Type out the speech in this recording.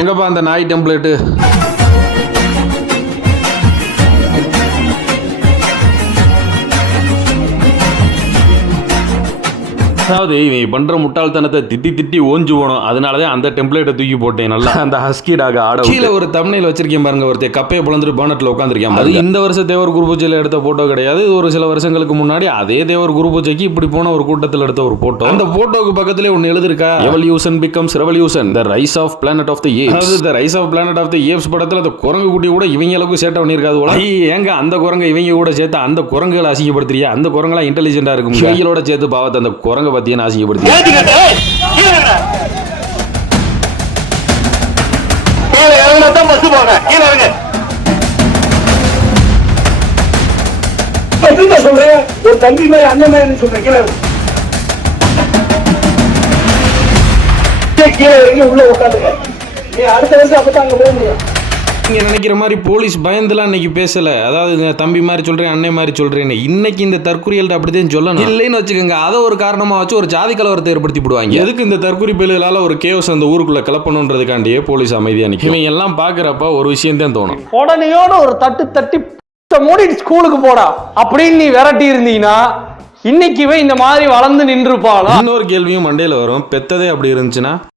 எங்கப்பா அந்த நாய் டெம்ப்ளேட்டு? அதாவது இவங்க பண்ற முட்டாள்தனத்தை திட்டி திட்டி ஓஞ்சு போனோம். அதனாலதான் அந்த டெம்ப்ளேட்டை தூக்கி போட்டேன். நல்லா அந்த ஹஸ்கி டாக் ஆட கீழே ஒரு தம்ப்நெயில் வச்சிருக்கேன் பாருங்க. ஒருத்தர் கப்பையை பிளந்துட்டு போனட்ல உட்காந்துருக்கேன். அது இந்த வருஷம் தேவர் குரு பூஜையில எடுத்த போட்டோ கிடையாது. ஒரு சில வருஷங்களுக்கு முன்னாடி அதே தேவர் குரு பூஜைக்கு இப்படி போன ஒரு கூட்டத்தில் எடுத்த ஒரு போட்டோ. அந்த போட்டோக்கு பக்கத்திலே ஒன்னு எழுதிருக்கா, evolution becomes revolution, the Rise of Planet of the Apes. அதாவது the Rise of Planet of the Apes படத்துல அந்த குரங்கு குட்டி கூட இவங்க அளவுக்கு சேட்டை பண்ணிருக்காது போல. ஏங்க அந்த குரங்கு இவங்க கூட சேர்த்து அந்த குரங்குகளை அசிங்கப்படுத்துறியா? அந்த குரங்கெல்லாம் இன்டெலிஜென்ட்டா இருக்கும். இவங்களோட சேர்த்து பாவத்தை அந்த குரங்கை பத்தியே அசிங்கப்படுத்தி சொல்றேன். ஒரு தம்பி மாதிரி அண்ணன் மாதிரி சொல்றேன். கீழே இறங்கி உள்ள உட்காந்துங்க. நீ அடுத்த வருஷம் அப்பதான் அங்க போக முடியும். நீங்க நினைக்கிற மாதிரி போலீஸ் பயந்துலாம் இன்னைக்கு பேசல. அதாவது தம்பி மாதிரி சொல்றேன், அன்னை மாதிரி சொல்றேன்னு. இன்னைக்கு இந்த தற்கொலைகள்ட்ட அப்படிதான் சொல்லணும். இல்லைன்னு வச்சுக்கோங்க, அதை ஒரு காரணமா வச்சு ஒரு ஜாதி கலவரத்தை ஏற்படுத்தி விடுவாங்க. எதுக்கு இந்த தற்கொலை பேலுகளால ஒரு கேஸ் அந்த ஊருக்குள்ள கிளப்பணுன்றதுக்காண்டியே போலீஸ் அமைதியா நிற்கும். இவங்க எல்லாம் பாக்குறப்ப ஒரு விஷயம் தான் தோணும். உடனேயோட ஒரு தட்டு தட்டி மூடி ஸ்கூலுக்கு போடா அப்படின்னு நீ விரட்டி இருந்தீங்கன்னா இன்னைக்குவே இந்த மாதிரி வளர்ந்து நின்றுப்பாளா? இன்னொரு கேள்வியும் மண்டையில வரும், பெத்ததே அப்படி இருந்துச்சுன்னா